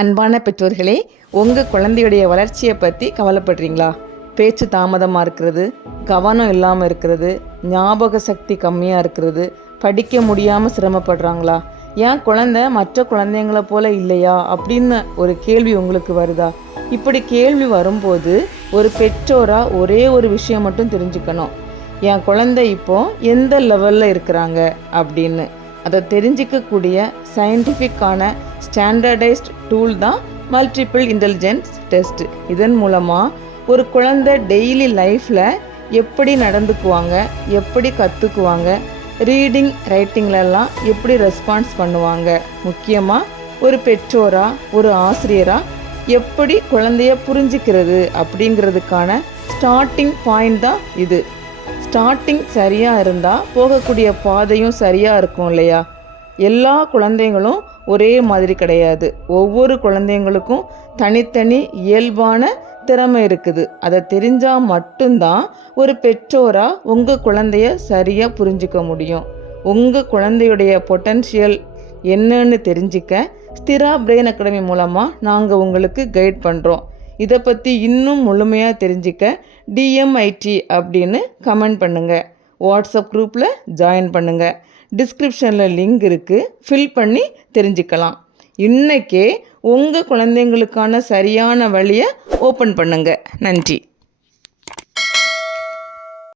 அன்பான பெற்றோர்களே, உங்கள் குழந்தையுடைய வளர்ச்சியை பற்றி கவலைப்படுறீங்களா? பேச்சு தாமதமாக இருக்கிறது, கவனம் இல்லாமல் இருக்கிறது, ஞாபக சக்தி கம்மியாக இருக்கிறது, படிக்க முடியாமல் சிரமப்படுறாங்களா? ஏன் குழந்தை மற்ற குழந்தைங்கள போல இல்லையா அப்படின்னு ஒரு கேள்வி உங்களுக்கு வருதா? இப்படி கேள்வி வரும்போது ஒரு பெற்றோராக ஒரே ஒரு விஷயம் மட்டும் தெரிஞ்சுக்கணும். என் குழந்தை இப்போ எந்த லெவலில் இருக்கிறாங்க அப்படின்னு. அதை தெரிஞ்சிக்கக்கூடிய சயின்டிஃபிக்கான ஸ்டாண்டர்டைஸ்ட் டூல் தான் மல்டிபிள் இன்டெலிஜென்ஸ் டெஸ்ட். இதன் மூலமாக ஒரு குழந்தை டெய்லி லைஃப்பில் எப்படி நடந்துக்குவாங்க, எப்படி கற்றுக்குவாங்க, ரீடிங் ரைட்டிங்லலாம் எப்படி ரெஸ்பான்ஸ் பண்ணுவாங்க, முக்கியமாக ஒரு பெற்றோராக ஒரு ஆசிரியராக எப்படி குழந்தைய புரிஞ்சிக்கிறது அப்படிங்கிறதுக்கான ஸ்டார்டிங் பாயிண்ட் தான் இது. ஸ்டார்டிங் சரியாக இருந்தால் போகக்கூடிய பாதையும் சரியாக இருக்கும் இல்லையா? எல்லா குழந்தைங்களும் ஒரே மாதிரி கிடையாது. ஒவ்வொரு குழந்தைங்களுக்கும் தனித்தனி இயல்பான திறமை இருக்குது. அதை தெரிஞ்சால் மட்டும்தான் ஒரு பெற்றோராக உங்கள் குழந்தைய சரியாக புரிஞ்சிக்க முடியும். உங்கள் குழந்தையுடைய பொட்டன்ஷியல் என்னன்னு தெரிஞ்சிக்க ஸ்திரா பிரெயின் அகாடமி மூலமாக நாங்கள் உங்களுக்கு கைட் பண்ணுறோம். இதை பற்றி இன்னும் முழுமையாக தெரிஞ்சிக்க DMIT அப்படின்னு கமெண்ட் பண்ணுங்கள். வாட்ஸ்அப் குரூப்பில் ஜாயின் பண்ணுங்கள். டிஸ்கிரிப்ஷனில் லிங்க் இருக்குது, ஃபில் பண்ணி தெரிஞ்சுக்கலாம். இன்றைக்கே உங்கள் குழந்தைங்களுக்கான சரியான வழியை ஓப்பன் பண்ணுங்கள். நன்றி.